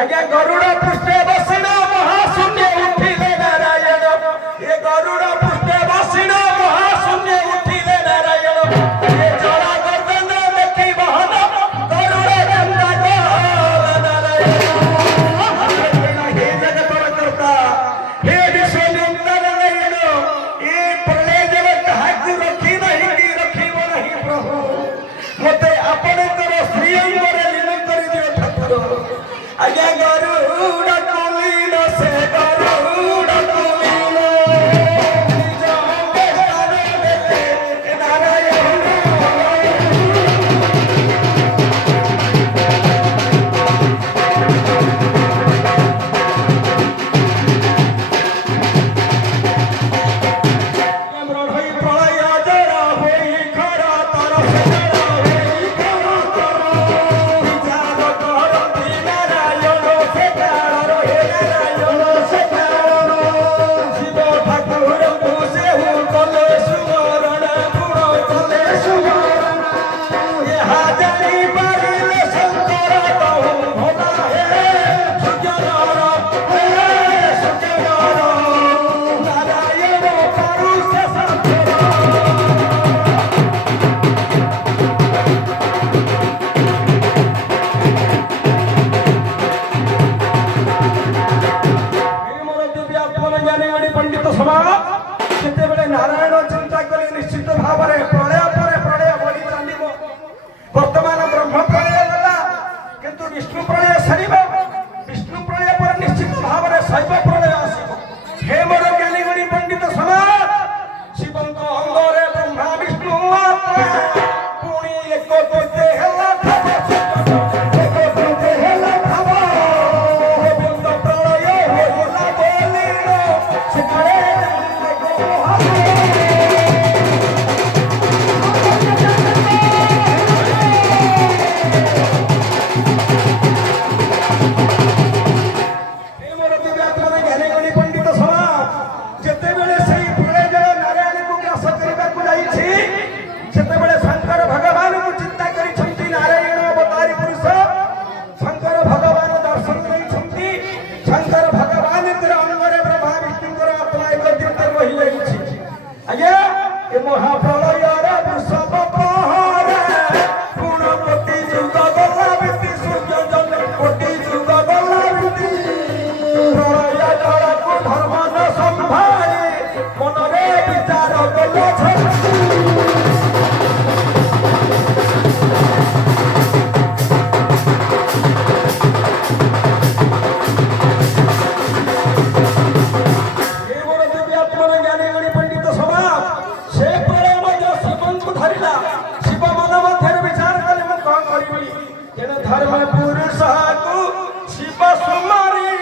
आज्ञा गरुड़ पृष्ठे बसिण महाशून्य उठिले नारायण ये गरुड़ पृष्ठे बसिण महाशून्य उठिले नारायण ये जड़ा गर्दन देखी बहन गरुड़ चंदा नारायण हे जगत कर्ता हे विश्व नारायण ये प्रलय जल कहाकू रखी नहीं कि रखिबो नहीं प्रभु मते आपणकर श्रीअंगरे लीन करि दियो ठाकुर आज्ञा गरुड़ कुलीन से गरुड़ कुलीन पंडित समाज जितेबले नारायण चिंता कले निश्चित भाव में प्रलय पर प्रलय बढ़ी चलो वर्तमान ब्रह्म प्रलय गला किंतु विष्णु प्रलय सर विष्णु प्रलय पर निश्चित भाव में शैव प्रलय आसो हे मोर ज्ञानी गुणी पंडित समाज शिव अंगरे ब्रह्मा विष्णु पुणी एक कोटे हेला धर्म पुरुष को शिव सुमारी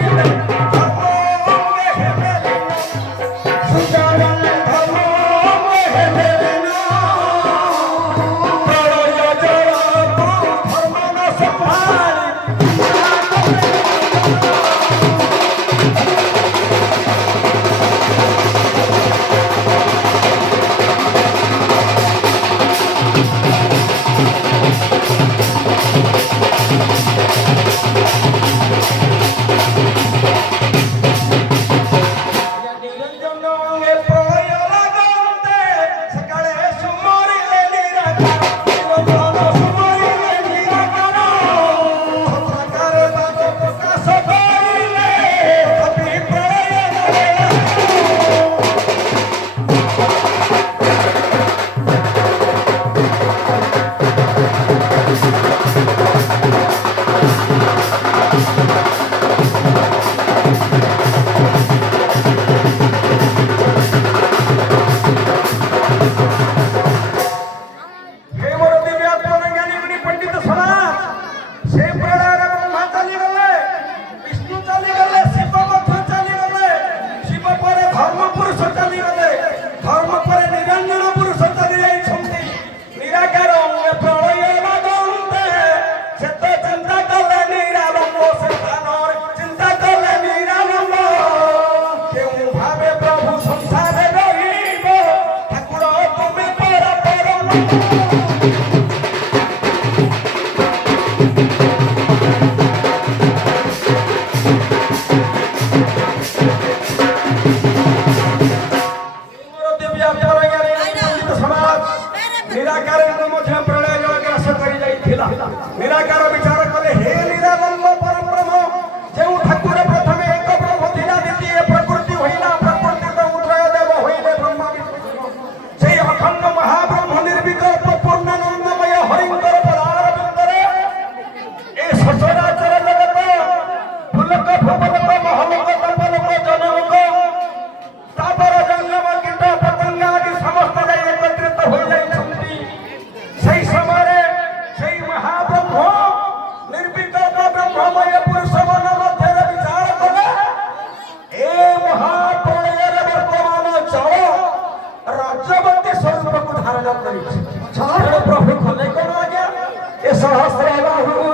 सहस्र बाहु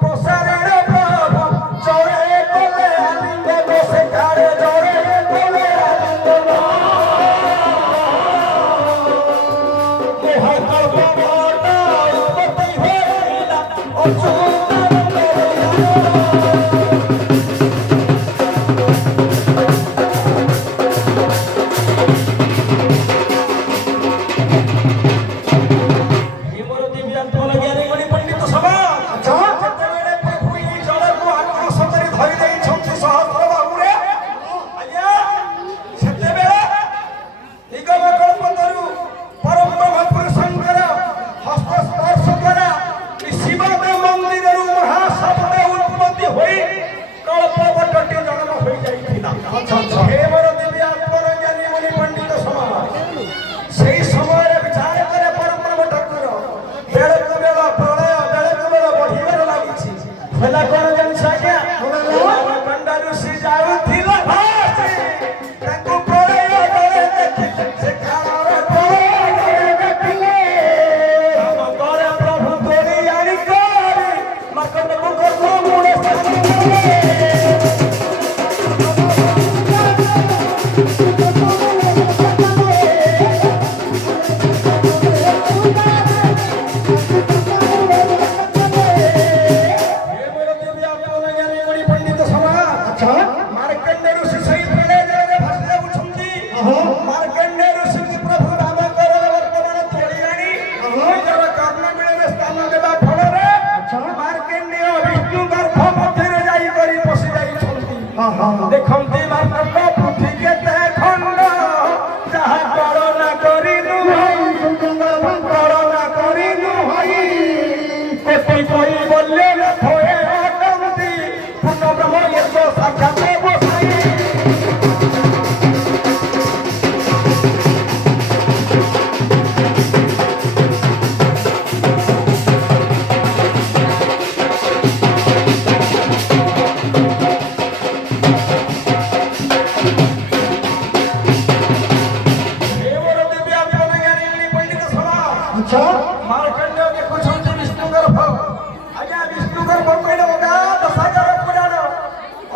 प्रसारण प्रभु जय कले आलिंगन से कारे जय कले आलिंगन मोहकल्पना उत्पत्ति होइला देखते मार्कंड पृथ्वी केते खंड जहाँ करुणा करिनु करुणा करिनु हई कोटि कोई बोले होए अटंती पूर्ण ब्रह्म यश साक्षात बसाई मार्कंड देखुंट विष्णु गर्भ आज्ञा विष्णु गर्भ कहले अगाध सागर पुराण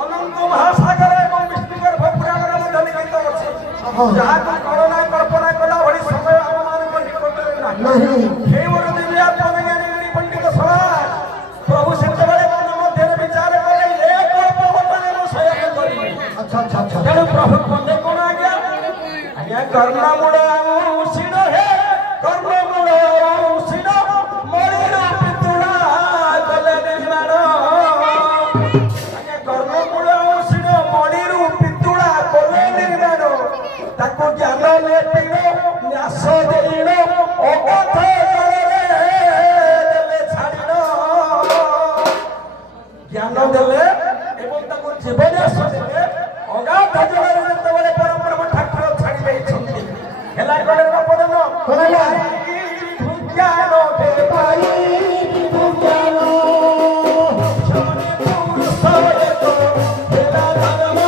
अनंत महासागर एवं विष्णु गर्भ पुराण मध्य लिखित अछि जहाँ कल्पना कल्पना कला भली समय आमान को निकटरे नाही हे मोर दिव्य आत्मज्ञानी पंडित समाज प्रभु सेतबेले मन मध्य विचार करे एक कल्पवतने मो सयक करी अच्छा तेणु प्रभु कोने कोन आज्ञा कर्णा मुड़ा उसिन हे कर्म मुड़ा उसिन मरिर पितुड़ा कले निर्माण आज्ञा कर्म मुड़ा उसिन मरिर पितुड़ा कले निर्माण ताको ज्ञान लेतिण न्यास देइण अगाध जलरे देले छाड़िण ज्ञान देले एवं ताको जीवन्यास देले अगाध जलरे जेतेबेले परम ब्रह्म ठाकुर छाड़ी दैछन्ति हेला कोने पदन कोला ज्ञान दे पाई ज्ञान क्षमने पुरुष तो हेला धर्म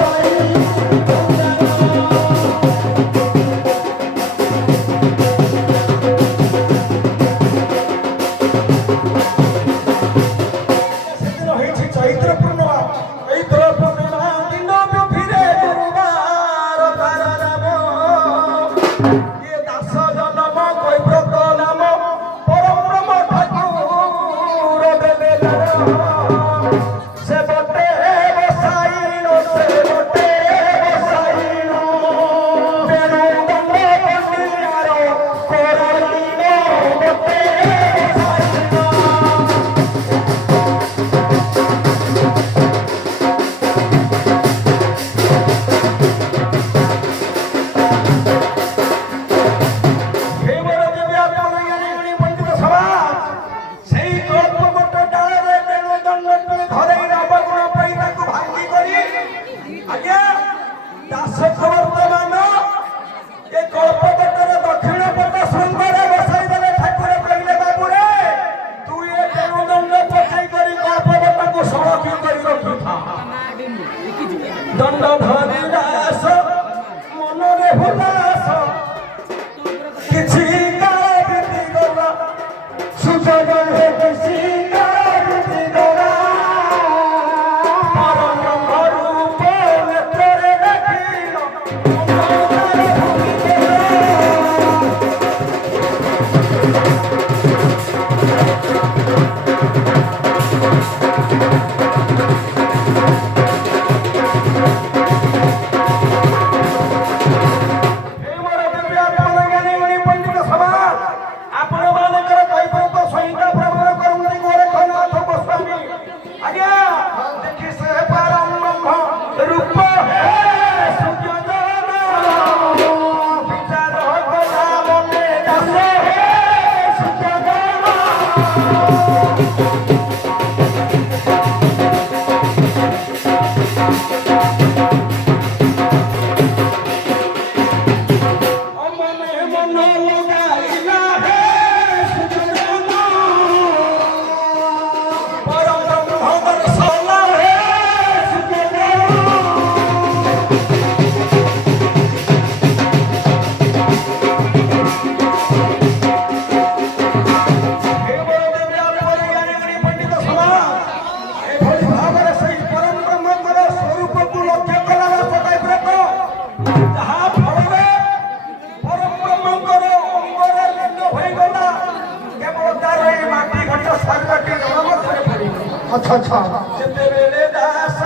पाई सेदिन होइछि चैत्र पूर्णिमा चैत्र पूर्णिमा दिन फिरे गुरुवार तारा नाम ये दास जन्म कोई व्रत नाम परम ब्रह्म ठाकुर देले नाम से बटे बसाइनो बेणु दंड पंडियारो कोराइनो बटे बसाइनो दंड धरी दास मनरे हुलास किछि काल बीती गला सुजग हे अच्छा अच्छा ଯେତେବେଳେ ଦାସ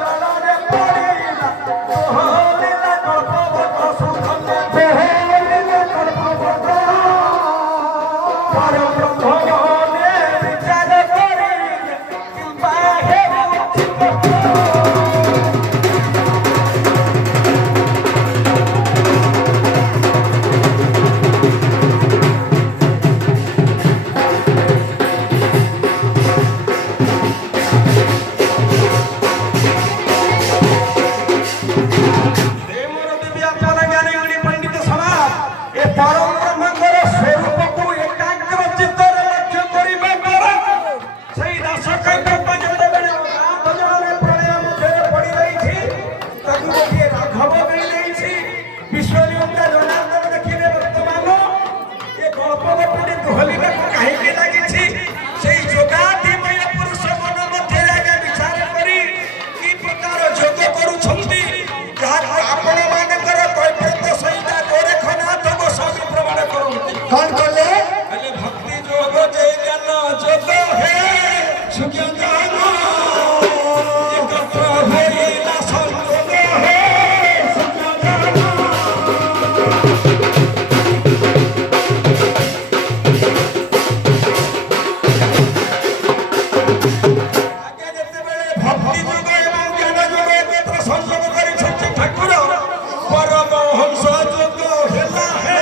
ଜଳରେ ପଡ଼ିଲା ଦୋହରିଲା କଳ୍ପବଟ ସୁଖମୟ ଦୋହରିଲା କଳ୍ପବଟ ପରବ୍ରହ୍ମ ମନେ ବିଚାର କରିଲେ କିମ୍ବା ହେଉଛି कौन कले भक्ति जोग जय ज्ञान जोग है सुज्ञान भैला संयोग है भक्ति जोग एवं ज्ञान जोग एकत्र संयोग कर ठाकुर परमहंस जोग हेला है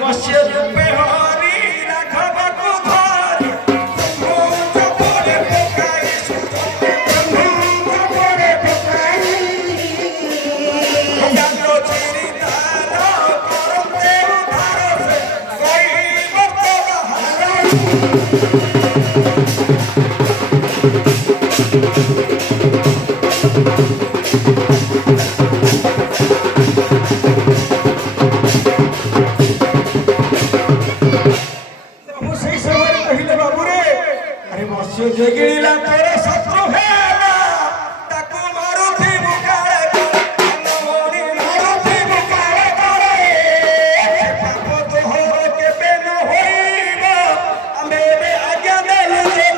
मत्स्य रूपे हरि राघव को धरि ब्रह्म जपरे पकाई ब्रह्म जपरे पकाई ज्ञान चिरी तार करते उधार से कोई जगिला तोरे शत्रु हेला ताको मारुथि मुकाळे मनमोनी मारुथि मुकाळे करे पाप तोहर केबे न होइबो आमे बे आज्ञा देलु जे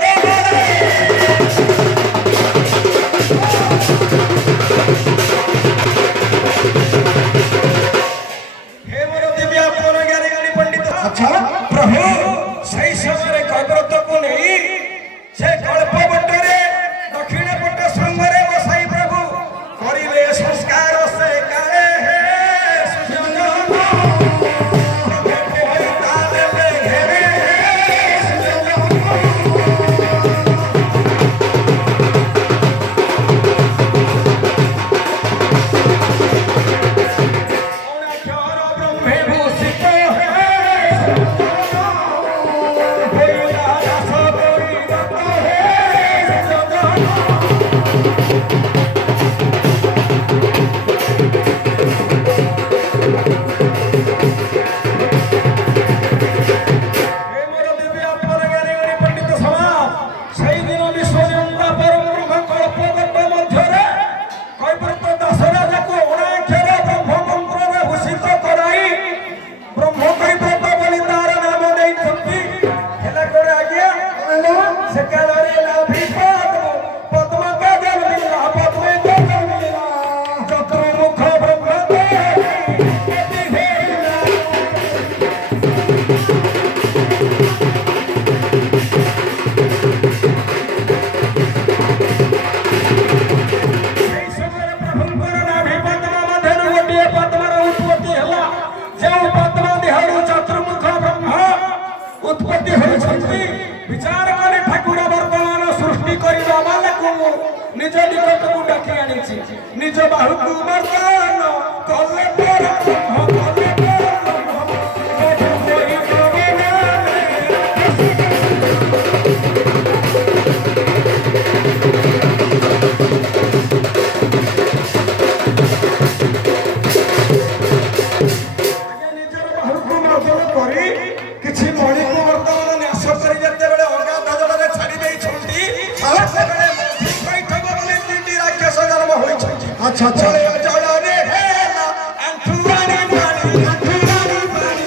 हे मोर दिव्या पुराण ज्ञानी पंडित अच्छा प्रभु सही समय कब्रत को नहीं से कल्पवटरे दक्षिण ତାକୁ ମୁଁ ନିଜ ନିକଟକୁ ଡାକି ଆଣିଛି ନିଜ ବାହୁକୁ ମର୍ଦ୍ଦନ କଲେ ପର ବ୍ରହ୍ମ କଲେ ପର ବ୍ରହ୍ମ ମୋହି ପ୍ରବିନାନେ। ନିଜର ବାହୁକୁ ମର୍ଦ୍ଦନ କରି କିଛି ମଣିକୁ ବର୍ତ୍ତମାନ ନ୍ୟାସ କରି ଯେତେବେଳେ ଅଗାଧ ଜଳରେ ଛାଡ଼ି ଦେଇଛନ୍ତି ସେତେବେଳେ ବୈଠକ ବୋଲି ତିନି ରାକ୍ଷସ ଜନ୍ମ ହୋଇଛନ୍ତି। ଆଚ୍ଛା ଆଚ୍ଛା ଜଳୀୟ ଜଳରେ ହେଲା ଆଣ୍ଠୁଆଣି ପାଣି ଆଣ୍ଠୁଆଣି ପାଣି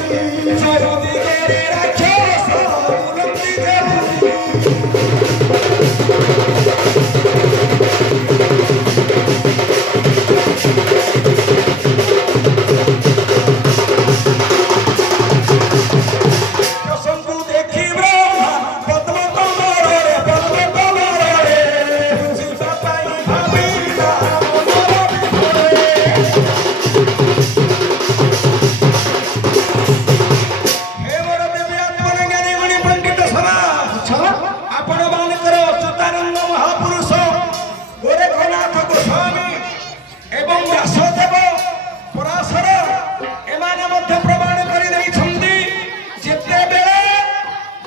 ଚତୁର୍ଦିଗରେ ରାକ୍ଷସ ବୁଲନ୍ତି ଯେମିତି। ରାକ୍ଷସଙ୍କୁ ଦେଖି ବ୍ରହ୍ମା ପଦ୍ମ କମଳରେ ଯିବା ପାଇଁ ଭାବିଲା ମନର ବିଭୋରେ। ହେ ମୋର ଦେବୀ ଆତ୍ମଜ୍ଞାନୀ ଗୁଣୀ ପଣ୍ଡିତ ସମାଜ, ଆଚ୍ଛା ଆପଣ ମାନଙ୍କର ଅଚ୍ୟୁତାନନ୍ଦ ମହାପୁରୁଷ ଗୋରେଖନାଥ ଗୋସ୍ୱାମୀ ଏବଂ ବ୍ୟାସଦେବ ପରାଶର ଏମାନେ ମଧ୍ୟ ପ୍ରମାଣ କରି ଦେଇଛନ୍ତି ଯେତେବେଳେ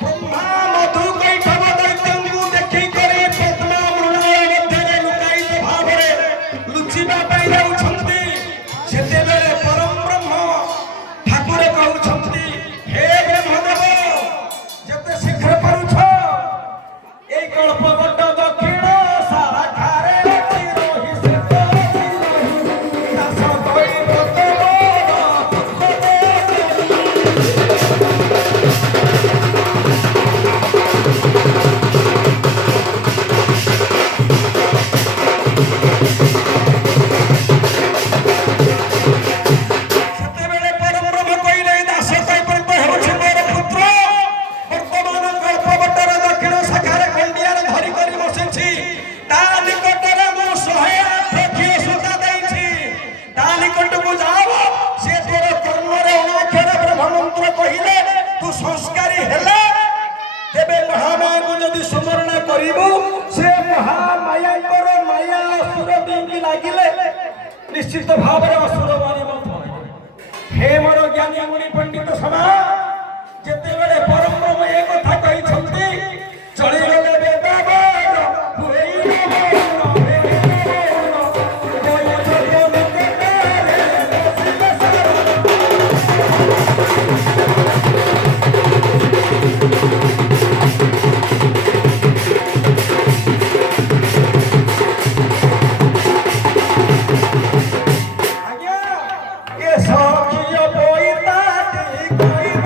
ବ୍ରହ୍ମା ମଧୁ କୈଠବ ଦୈତ୍ୟଙ୍କୁ ଦେଖିକରି ପଦ୍ମା ମୃଣାଳ ମଧ୍ୟରେ ଲୁକାୟିତ ଭାବରେ ଲୁଚିବା ପାଇଁ ଯାଉଛନ୍ତି ସେତେବେଳେ ପରମ ବ୍ରହ୍ମ ଠାକୁର କହୁଛନ୍ତି ହେ ବ୍ରହ୍ମଦେବ ଯେତେ ଶୀଘ୍ର ପାରୁଛ এই কল্পবট দক্ষিণ শাখারে রচি রহি শ্বেত রচি রহি দাস দৈবত ସେତେବେଳେ ପରମ ବ୍ରହ୍ମ କହିଲେ ଦାସ କୈବଲ୍ୟ ହେଉଛି ମୋର ପୁତ୍ର ବର୍ତ୍ତମାନ କଳ୍ପବଟର ଦକ୍ଷିଣ ଶାଖାରେ ଖଣ୍ଡିଆରେ ଧରି କରି ବସିଛି ତା ନିକଟରେ ମୁଁ 108 ଘିଅ ସୂତା ଦେଇଛି ତା ନିକଟକୁ ଯାଅ ସେ ତୋର କର୍ଣ୍ଣରେ ଅଣାକ୍ଷର ବ୍ରହ୍ମମନ୍ତ୍ର କହିଲେ ତୁ ସଂସ୍କାରୀ ହେଲେ ତେବେ ମହାମାୟାଙ୍କୁ ଯଦି ସ୍ମରଣ କରିବୁ ସେ ମହାମାୟାଙ୍କର ମାୟା ଅସୁର ଦେଇକି ଲାଗିଲେ ନିଶ୍ଚିତ ଭାବରେ ଅସୁର ମାରିବ। ହେ ମୋର ଜ୍ଞାନୀ ମୁନି ପଣ୍ଡିତ ସମାଜ, ଯେତେବେଳେ ପରମ ବ୍ରହ୍ମ ଏ କଥା କହିଛନ୍ତି ଚଳିଗଲେ ବେଦାବର ହୁଏଇ ମୌନ, ଆଜ୍ଞା ଏ ସଖିୟ ବଇତାଟି କହିବ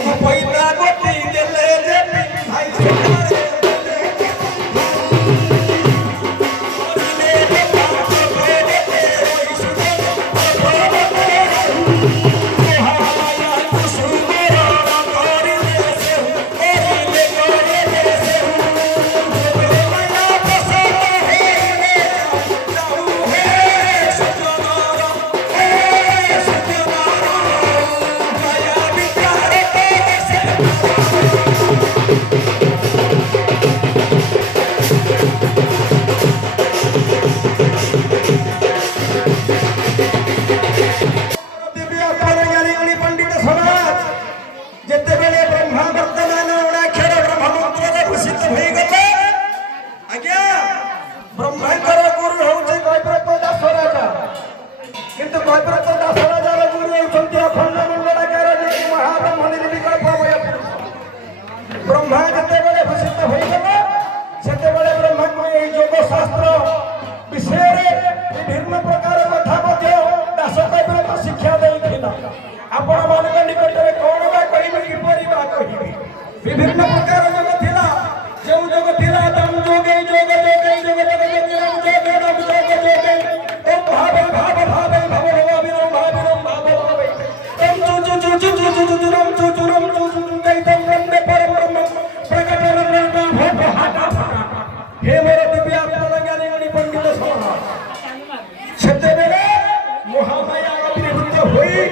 ଏହାକୁ ପଇତା ଗୋଟି ଦେଲେ ଯେ ଭାଇ ସେଠାରେ ब्रह्मा जितेबाला भूषित होगला सेतेबाला ब्रह्मा को यही योग शास्त्र विषय विभिन्न प्रकार कथा दास कविर शिक्षा देता आपण मान निकट में कौन बा कहि किपरि बा कहि विभिन्न प्रकार योग थिला जो योग थिला तम जोगे जोग जोगे जोग जोगे जोगे नम जोग जोगे ओम भावे भाव भावे भव भव विरम भाविरम भाव भावे तम चु चु चु चु चु चु रम चु चु रम चु चु दैतम वंदे परम ब्रह्म प्रकट रंगा भव हाटा हे मोर दिव्य आत्मज्ञानी गणी पंडित समाज सेते बेले महामाया अभिवृद्ध होई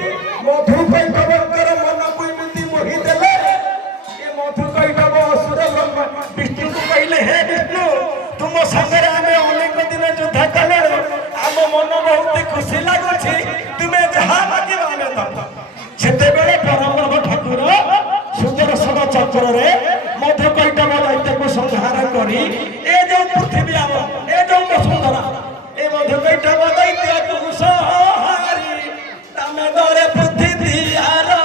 मधु कैटवकर मन को एमती मोहि देले ए मधु कैटव असुर ब्रह्म विष्णु को कहले हे विष्णु तुम संगरे आमे अनेक दिन युद्ध कले आम मन बहुत खुशी लागुछि तुमे जहा मागिबा आमे दब सेते बेले परम ब्रह्म ठाकुर सुदर्शन चक्र रे मधु कैटव दैत्य को संहार करी ए जो पृथ्वी आम ए जो वसुंधरा ए मधु कैटव दैत्य को संहारी तमे दरे बुद्धि दियार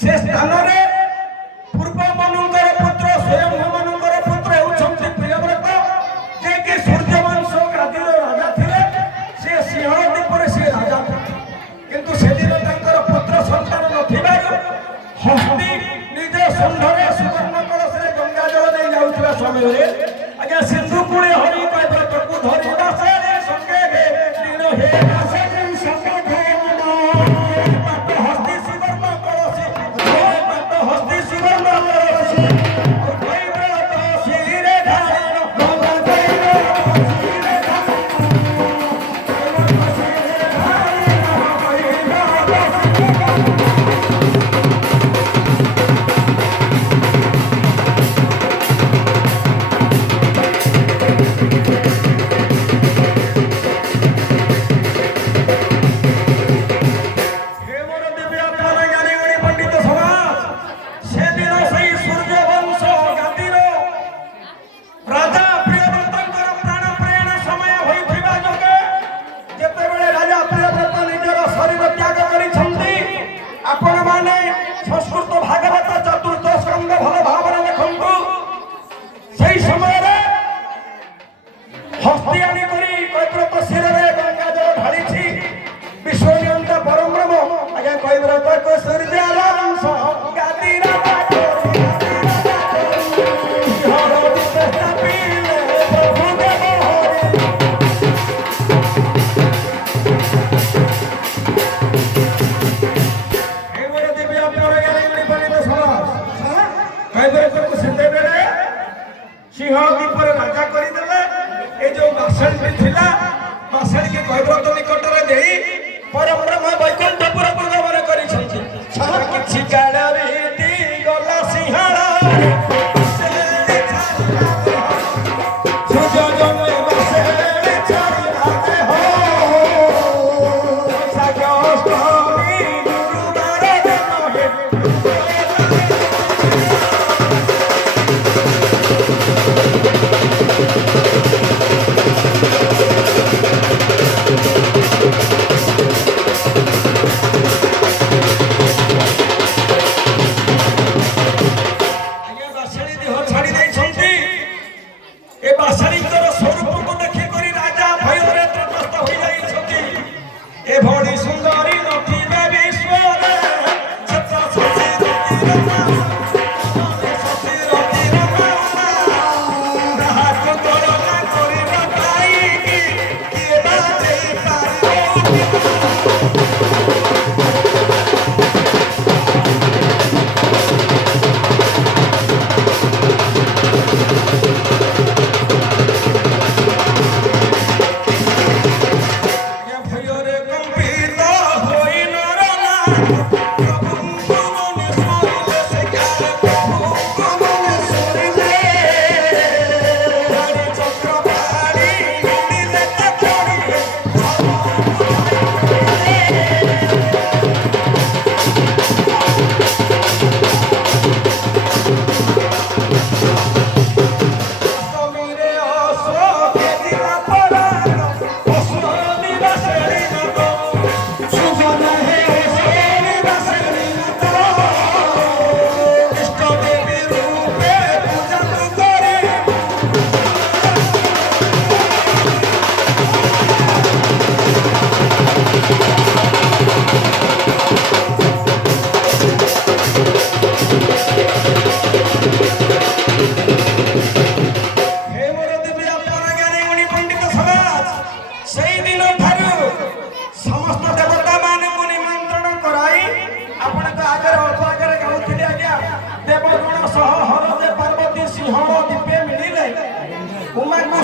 ସେ ସ୍ଥାନରେ ପୂର୍ବ ମନୁଙ୍କର ପୁତ୍ର ସ୍ୱୟଂ ମନୁଙ୍କର ପୁତ୍ର ହେଉଛନ୍ତି ପ୍ରିୟବ୍ରତ, ଯିଏକି ସୂର୍ଯ୍ୟବଂଶ ଗାଦିର ରାଜା ଥିଲେ। ସେ ସିଂହଳ ଦ୍ୱୀପରେ ସେ ରାଜା ଥିଲେ, କିନ୍ତୁ ସେଦିନ ତାଙ୍କର ପୁତ୍ର ସନ୍ତାନ ନଥିବାରୁ ହସ୍ତି ନିଜ ଶୁଣ୍ଢରେ ସୁବର୍ଣ୍ଣ କଳସରେ ଗଙ୍ଗା ଜଳ ନେଇ ଯାଉଥିବା ସମୟରେ ଆଜ୍ଞା ସିନ୍ଧୁ କୂଳେ ହରି କୈବ୍ରତକୁ ଧରି ବାସରେ ସଙ୍ଗେ ହେ ଦିନ ହେ ବାସରେ ସଙ୍ଗେ ହେ ମନ ପାଟ ହସ୍ତି ସୁବର୍ଣ୍ଣ କଳସୀ ପାଟ ହସ୍ତି ସୁବର୍ଣ୍ଣ କଳସୀ କୈବ୍ରତ ଶିରେ ଧାରଣ ଗଙ୍ଗା କୈବ୍ରତ ଶିରେ ସିଂହ ଦ୍ୱୀପରେ ରାଜା କରିଦେଲେ। ଏ ଯୋଉ ବାସେଳି ଥିଲା, ବାସେଳିକି କୈବ୍ରତ ନିକଟରେ ଦେଇ ପରବ୍ରହ୍ମ ବୈକୁଣ୍ଠପୁରକୁ ଗମନ କରିଛନ୍ତି। କିଛି କାଳ ବିତି ଗଲା ସିଂହଳ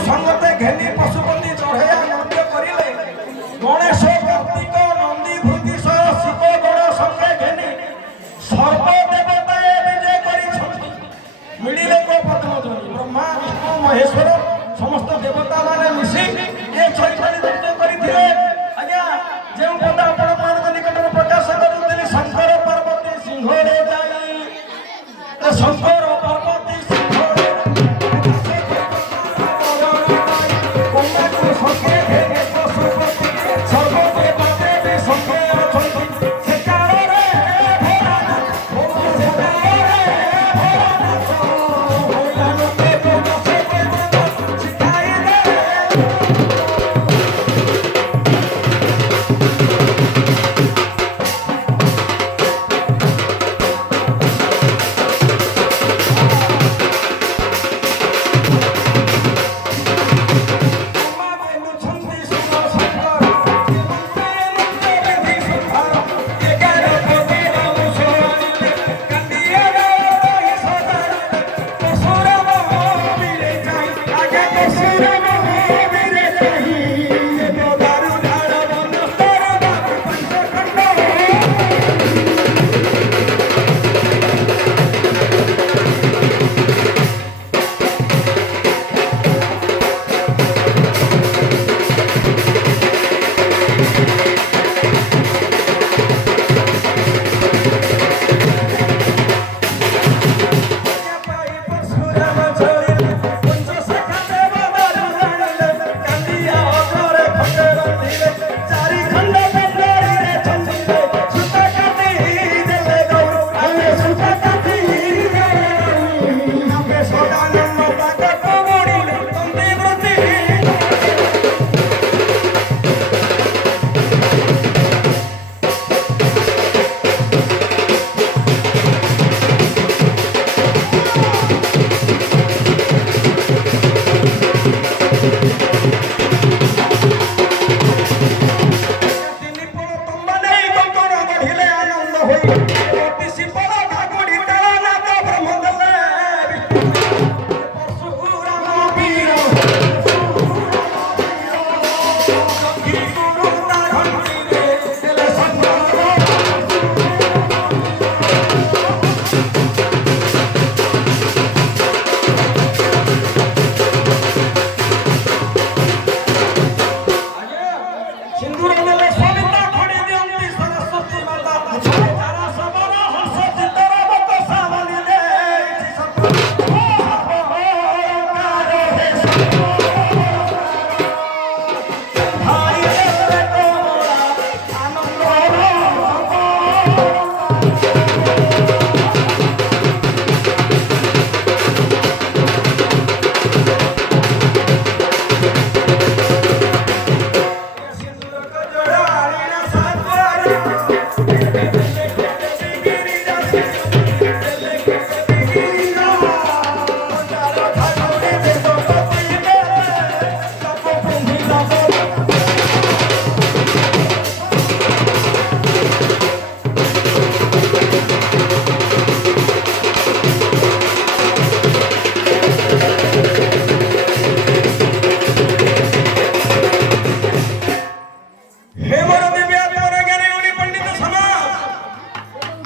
संगते घेनी पशुपति चढ़ैया नृत्य करिले गणेश कार्तिक नंदी भृतिशर शिव गण संगे घेनी सर्व देवता विजय करी मिलिले को पद्मजनी ब्रह्मा विष्णु महेश्वर समस्त देवता माने मिसी ये चैतन्य नृत्य करिथिले। आज्ञा जे पद आपण मान निकटर प्रकाश करूथिले शंकर पार्वती सिंह रे जाई शंकर पार्वती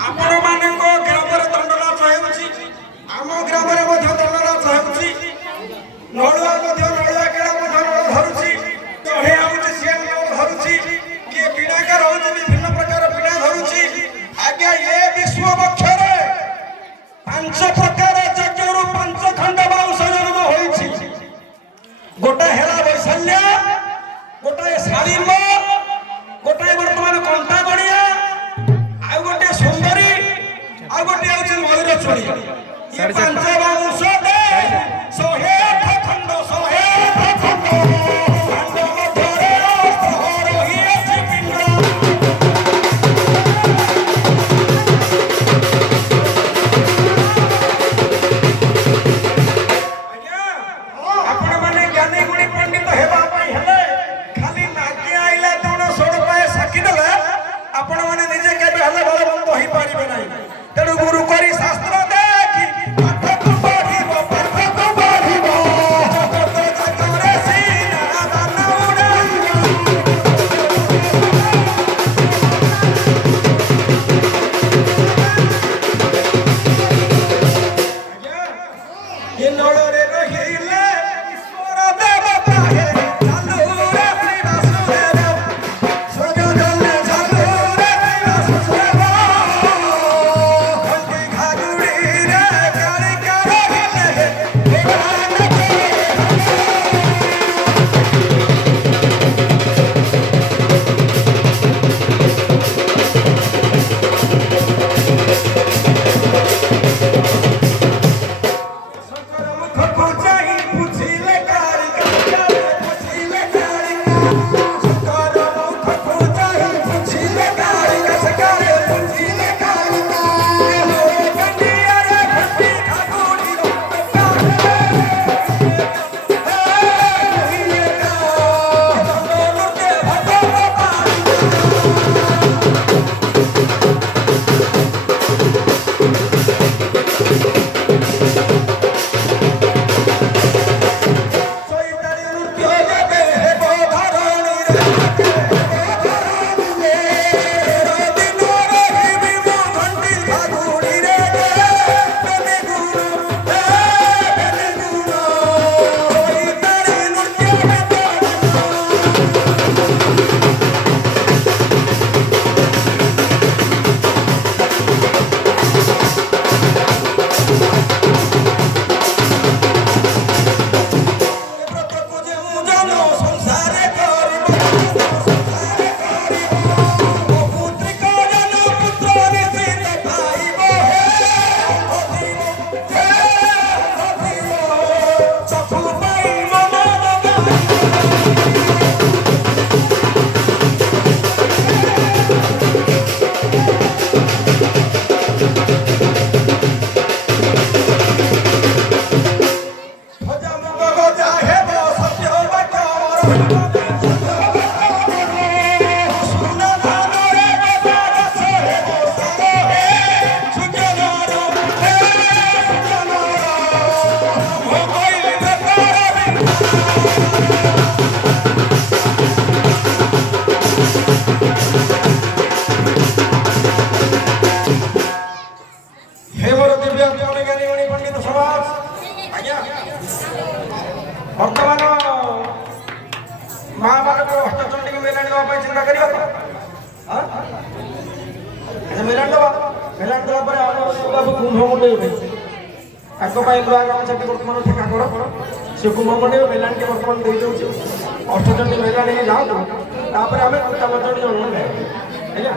ଆପଣମାନଙ୍କ ଗ୍ରାମରେ ଦଣ୍ଡନାଚ ହେଉଛି, ଆମ ଗ୍ରାମରେ ମଧ୍ୟ ଦଣ୍ଡନାଚ ହେଉଛି। ନଳୁଆ ମଧ୍ୟ ନଳୁଆ କେଳା ମଧ୍ୟ ନଳ ଧରୁଛି, ଚଢ଼େଇ ହେଉଛି ସିଏ ନଳ ଧରୁଛି, କିଏ ବୀଣାକାର ହେଉଛି ବିଭିନ୍ନ ପ୍ରକାର ବୀଣା ଧରୁଛି। ଆଜ୍ଞା ଏ ବିଶ୍ୱ ବକ୍ଷରେ 5 ପ୍ରକାର ଯଜ୍ଞରୁ 5 ଖଣ୍ଡ ବାଉଁଶ ଜନ୍ମ ହୋଇଛି। ଗୋଟାଏ ହେଲା ବୈଶାଲ୍ୟ, ଗୋଟାଏ ଶାଳିମ୍ବ, ଗୋଟାଏ ବର୍ତ୍ତମାନ କଣ୍ଟା ବଡ଼ିଆ, ଆଉ ଗୋଟିଏ ସୁନ୍ଦରୀ, ଆଉ ଗୋଟିଏ ହେଉଛି ମୟୂର ଚୋଳି। ଏ 5 ବାଉଁଶରେ 108 ଖଣ୍ଡ 108 ଖଣ୍ଡ ଖଣ୍ଡ ମଧ୍ୟରେ ରହିଅଛି ପିଣ୍ଡ। ଆପଣମାନେ ଜ୍ଞାନୀ ଗୁଣୀ ପଣ୍ଡିତ ହେବା ପାଇଁ ହେଲେ ଖାଲି ନାଗି ଆଇଲେ ତେଣୁ ଷୋଳ ପାଏ ସାକ୍ଷୀ ଦେଲେ ଆପଣମାନେ ନିଜେ କେବେ ହେଲେ ବଳବନ୍ତ ହୋଇପାରିବେ ନାହିଁ। ତେଣୁ ଗୁରୁ କରି ଶାସ୍ତ୍ର ଦେଖି ପାଠକୁ ପଢ଼ିବ, ପାଠକୁ ପଢ଼ିବ, ଜଗତ ଜାଗରେ ସିନା ଦାନ ଉଡ଼ାଇବ। ଏ ନଳରେ ରହିଲେ ଈଶ୍ୱର ଦେବତା ହେ, ଚାଲୁରେ ଶ୍ରୀ ବାସୁଦେବ, ସ୍ୱର୍ଗଜନେ ଚାଲୁରେ ଶ୍ରୀ ବାସୁଦେବ। ଘଣ୍ଟି ଘାଗୁଡ଼ିରେ କାଳିକା ରହିଲେ ହେ, ଶଙ୍କର ମୁଖକୁ ଚାହିଁ ବୁଝିଲେ କାଳିକା, ବୁଝିଲେ କାଳିକା। ଶଙ୍କର ମୁଖକୁ ଚାହିଁ ବୁଝିଲେ କାଳିକା, ଶଙ୍କର ବୁଝିଲେ କାଳିକା। ଗଣ୍ଡିଆରେ ଘଣ୍ଟି ଘାଗୁଡ଼ିର ଚୈତାଳି ନୃତ୍ୟ ଯେବେ ହେବ ଧରଣୀରେ, ଦିନ ରହିବି ମୁଁ ଘଣ୍ଟି ଘାଗୁଡ଼ିରେ। ବେନି ଗୁଣ, ବେନି ଗୁଣ, ଚୈତାଳି ନୃତ୍ୟ ହେବ। ବ୍ରତକୁ ଯେଉଁ ଜନ ସଂସାରେ କରିବ, ସଂସାରେ କରିବ, ମୋ ପୁତ୍ରିକ ଜନ ପୁତ୍ର ନିଶ୍ଚିତ ପାଇବ। ହେ ଅଧିବ, ହେ ଅଧିବ, ଚକ୍ଷୁ ପାଇ ମନ ଜଗାଇବ। ଭଜା ମୁଗ ଗଜା ହେବ ସତ୍ୟ ବାକ୍ୟ ସୁନା ଧାନରେ ଗଜା ରସ ହେବ ସାର। ହେ ସୂର୍ଯ୍ୟନର, ହେ ସୂର୍ଯ୍ୟନର, ମୋ କହିଲି ବେପାର ହେ ମୋର ଦିବ୍ୟ ଜ୍ଞାନୀ ଗୁଣୀ ପଣ୍ଡିତ ସମାଜ। ଆଜ୍ଞା ବର୍ତ୍ତମାନ ମା ମାନଙ୍କୁ ଅଷ୍ଟଚଣ୍ଡୀକୁ ମେଲାଣି ଦେବା ପାଇଁ ଚିନ୍ତା କରିବା ତ? ମେଲାଣି ଦେବା, ମେଲାଣି ଦେଲା ପରେ ଆମ ବାବୁ କୁମ୍ଭ ମୁଣ୍ଡେଇବେ। ତାଙ୍କ ପାଇଁ ନୂଆ ଗାମଛାଟି ବର୍ତ୍ତମାନ ଠିକା କର, ସେ କୁମ୍ଭ ମୁଣ୍ଡେଇବେ। ମେଲାଣିଟି ବର୍ତ୍ତମାନ ଦେଇଦେଉଛି, ଅଷ୍ଟଚଣ୍ଡୀ ମେଲାଣି ଯାଆନ୍ତୁ, ତାପରେ ଆମେ ଚଣ୍ଡୀ ଜନ୍ମ ନେବେ। ଆଜ୍ଞା